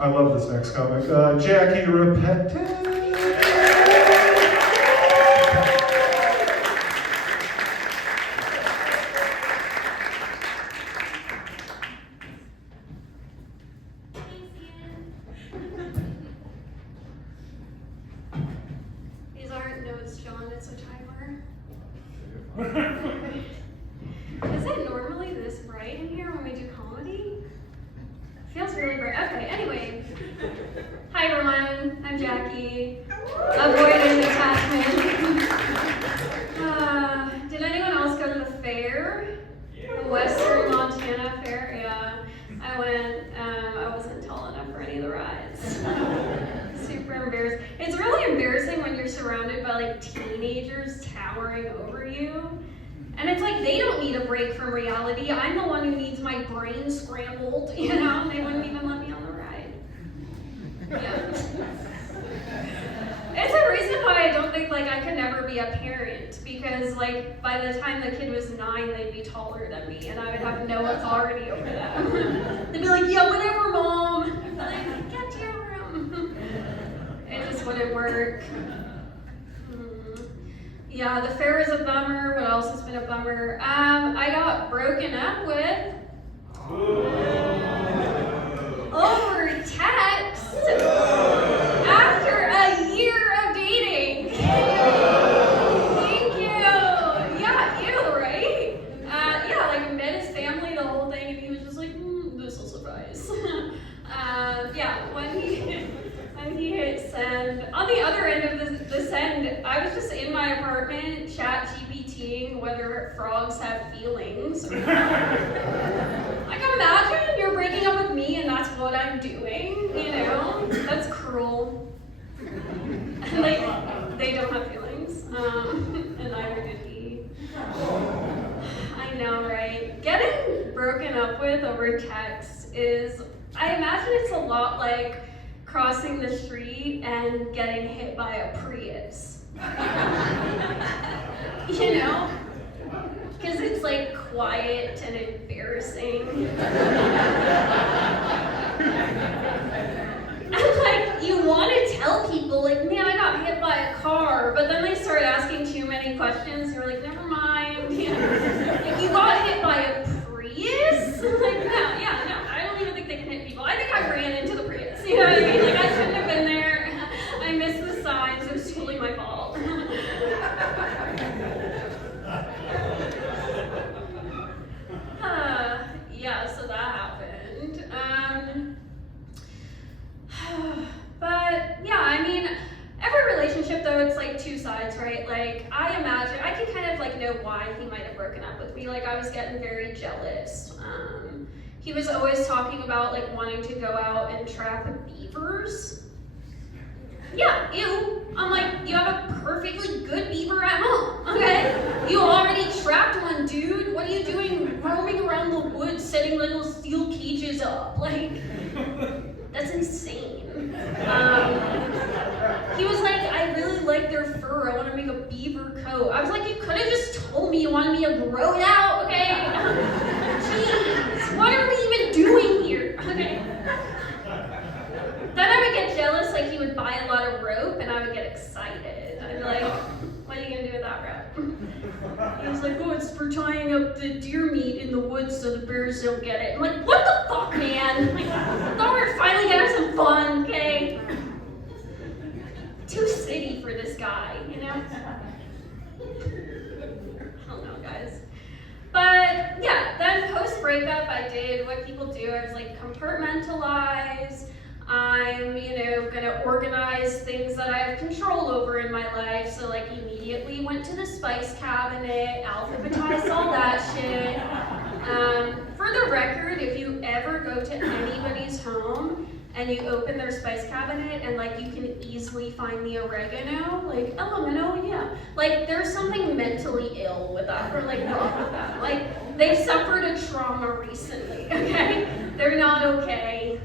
I love this next comic. Jackie Rapetti. These aren't notes, John, it's a timer. Is it normally this bright in here when we do comedy? It feels really bright. Okay, anyway. Hi everyone, I'm Jackie. Avoiding attachment. Did anyone else go to the fair? The Western Montana Fair? Yeah. I went, I wasn't tall enough for any of the rides. Super embarrassed. It's really embarrassing when you're surrounded by like teenagers towering over you. And it's like they don't need a break from reality. I'm the one who needs my brain scrambled, you know? They wouldn't even let me on the ride. Yeah. It's a reason why I don't think like I could never be a parent, because like by the time the kid was 9, they'd be taller than me and I would have no authority over them. They'd be like, yeah, whatever, mom. I'd be like, get to your room. It just wouldn't work. Yeah, the fair is a bummer. What else has been a bummer? I got broken up with over text after a year of dating. Thank you. Yeah, you, right? Yeah, like I met his family, the whole thing, and he was just like, this will suffice. Yeah, when he hit send, on the other end of the send, I was just in my apartment chat GPTing whether frogs have feelings. Like, imagine you're breaking up with me and that's what I'm doing, you know? That's cruel. And they don't have feelings, and neither did he. I know, right? Getting broken up with over text is, I imagine it's a lot like crossing the street and getting hit by a Prius. You know? Because it's like quiet and embarrassing. And like, you want to tell people, like, man, I got hit by a car, but then they start asking too many questions, and you're like, never mind. You know? Like, you got hit by a Prius? Like, no, yeah, no, I don't even think they can hit people. I think I ran into the Prius, you know what I mean? Like, I shouldn't have been there. I missed the signs, it was totally my fault. Yeah, so that happened. But yeah, I mean, every relationship though, it's like two sides, right? Like, I imagine, I can kind of like know why he might have broken up with me. Like, I was getting very jealous. He was always talking about like wanting to go out and trap beavers. Yeah, ew. I'm like, you have a perfectly good beaver at home, okay? You already trapped one, dude. What are you doing roaming around the woods setting little steel cages up? Like, that's insane. He was like, I really like their fur. I want to make a beaver coat. I was like, you could have just told me you wanted me to grow it out, okay? Jeez, what are we even doing here? Okay. Then I would get jealous, like he would buy a lot of rope and I would get excited. I'd be like, what are you gonna do with that rope? He was like, oh, it's for tying up the deer meat in the woods so the bears don't get it. I'm like, what the fuck, man? Like, I thought we were finally gonna have some fun, okay? Too city for this guy, you know? I don't know, guys. But yeah, then post-breakup, I did what people do. I was like, compartmentalize. I'm, gonna organize things that I have control over in my life. So like immediately went to the spice cabinet, alphabetized all that shit. For the record, if you ever go to anybody's home and you open their spice cabinet and like you can easily find the oregano, like elemental, yeah. Like there's something mentally ill with that or like wrong with that. Like they've suffered a trauma recently, okay? They're not okay.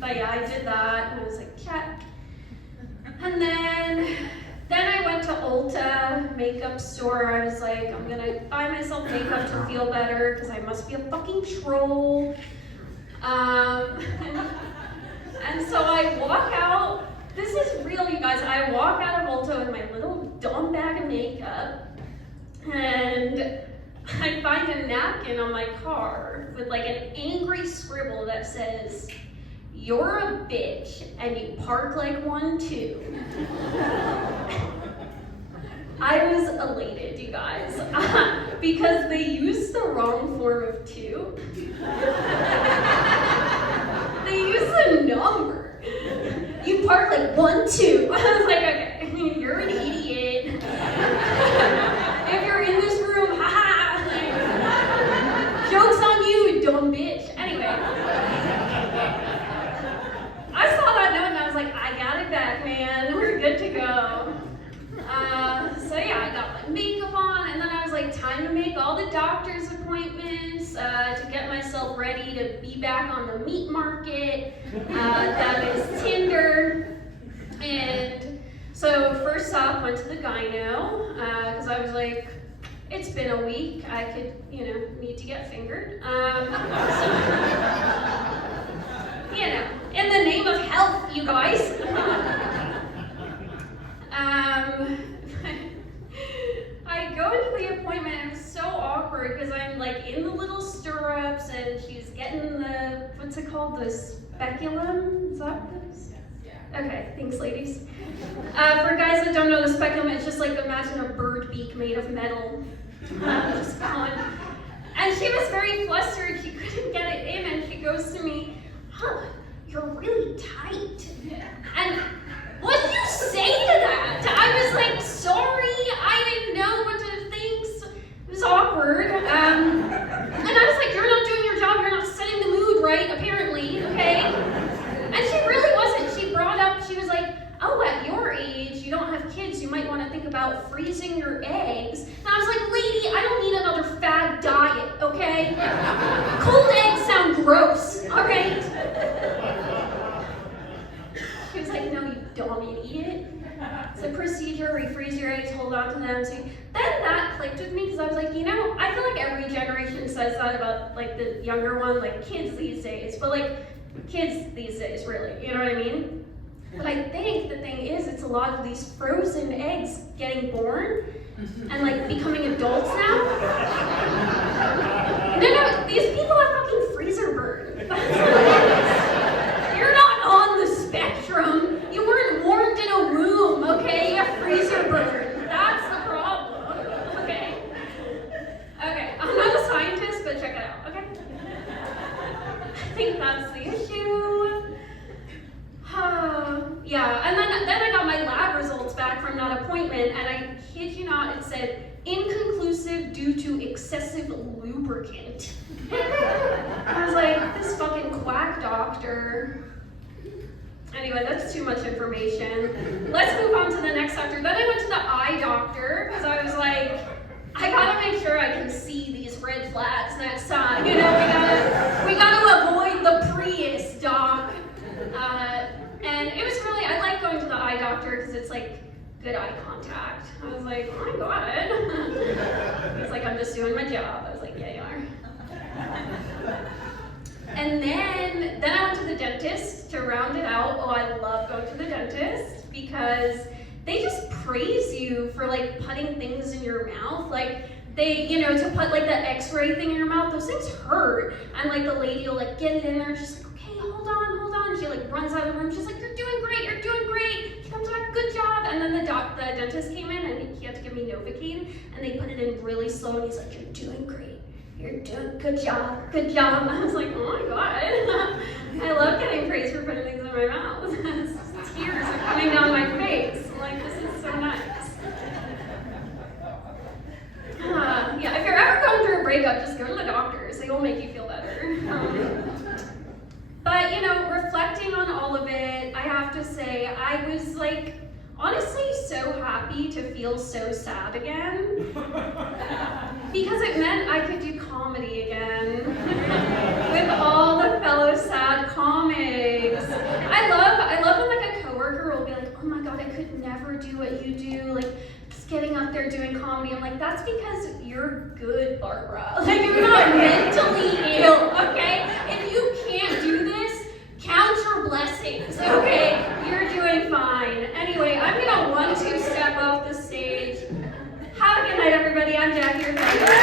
But yeah, I did that and I was like, check. And then I went to Ulta makeup store. I was like, I'm gonna buy myself makeup to feel better because I must be a fucking troll. Um, and so I walk out. This is real, you guys. I walk out of Ulta with my little dumb bag of makeup, and I find a napkin on my car with like an angry scribble that says, "You're a bitch and you park like one too." I was elated, you guys, because they used the wrong form of two. They used the number. You park like 1, 2. I was like, okay, you're an idiot. If you're in this room, haha. Like, joke's on you, dumb bitch. Anyway, I saw that note and I was like, I got it back, man. We're good to go. So yeah, I got my makeup on, and then I was like, time to make all the doctor's appointments to get myself ready to be back on the meat market. That is Tinder. And so first off, went to the gyno because I was like, it's been a week. I could, need to get fingered. In the name of health, you guys. I go into the appointment and it's so awkward because I'm like in the little stirrups and she's getting the, what's it called, the speculum? Is that what it is? Yeah. Okay, thanks ladies. For guys that don't know the speculum, it's just like imagine a bird beak made of metal. Just going. And she was very flustered, she couldn't get it in and she goes to me, "Huh, you're really tight." And what did you say to that? I was like, sorry, I didn't know what to think. It was awkward. And I was like, you're not doing your job, you're not setting the mood right, apparently, okay? And she really wasn't. She brought up, she was like, oh, at your age, you don't have kids, you might want to think about freezing your eggs. And I was like, lady, I don't need another fad diet, okay? Cold eggs sound gross, all right? She was like, no, you dumb idiot. It's a procedure, refreeze your eggs, hold on to them. So then that clicked with me because I was like, I feel like every generation says that about like the younger one, like kids these days, but like kids these days, really, you know what I mean? But I think the thing is, it's a lot of these frozen eggs getting born and like becoming adults now. No, these people have fucking freezer burn. That's what it is. You're not on the spectrum. You weren't warmed in a room, okay? You have freezer burn. That's the problem, okay? Okay, I'm not a scientist, but check it out, okay? I think that's the issue. Yeah, and then I got my lab results back from that appointment, and I kid you not, it said, inconclusive due to excessive lubricant. I was like, this fucking quack doctor. Anyway, that's too much information. Let's move on to the next doctor. Then I went to the eye doctor, because I was like, I gotta make sure I can see these red flags next time. We gotta avoid the Prius, doc. And it was really, I like going to the eye doctor because it's like good eye contact. I was like, oh my god. It's like, I'm just doing my job. I was like, yeah, you are. And then I went to the dentist to round it out. Oh, I love going to the dentist because they just praise you for like putting things in your mouth. Like they, to put like the x-ray thing in your mouth, those things hurt. And like the lady will like get it in there, she's like, okay, hold on. She like runs out of the room, she's like, you're doing great. She comes back, good job. And then the dentist came in and he had to give me Novocaine and they put it in really slow and he's like, you're doing great. You're doing good job. I was like, oh my god. I love getting praise for putting things in my mouth. Tears are coming down my face. I'm like, this is so nice. Yeah, if you're ever going through a breakup, just go to the doctors. They will make you feel better. But, reflecting on all of it, I have to say, I was like, honestly so happy to feel so sad again. Because it meant I could do comedy again. With all the fellow sad comics. I love when like a coworker will be like, oh my god, I could never do what you do. Like, just getting up there doing comedy. I'm like, that's because you're good, Barbara. Like, you're not mentally ill, okay? If you can't blessings, okay? You're doing fine. Anyway, I'm gonna 1-2 step off the stage. Have a good night, everybody. I'm Jackie Rapetti.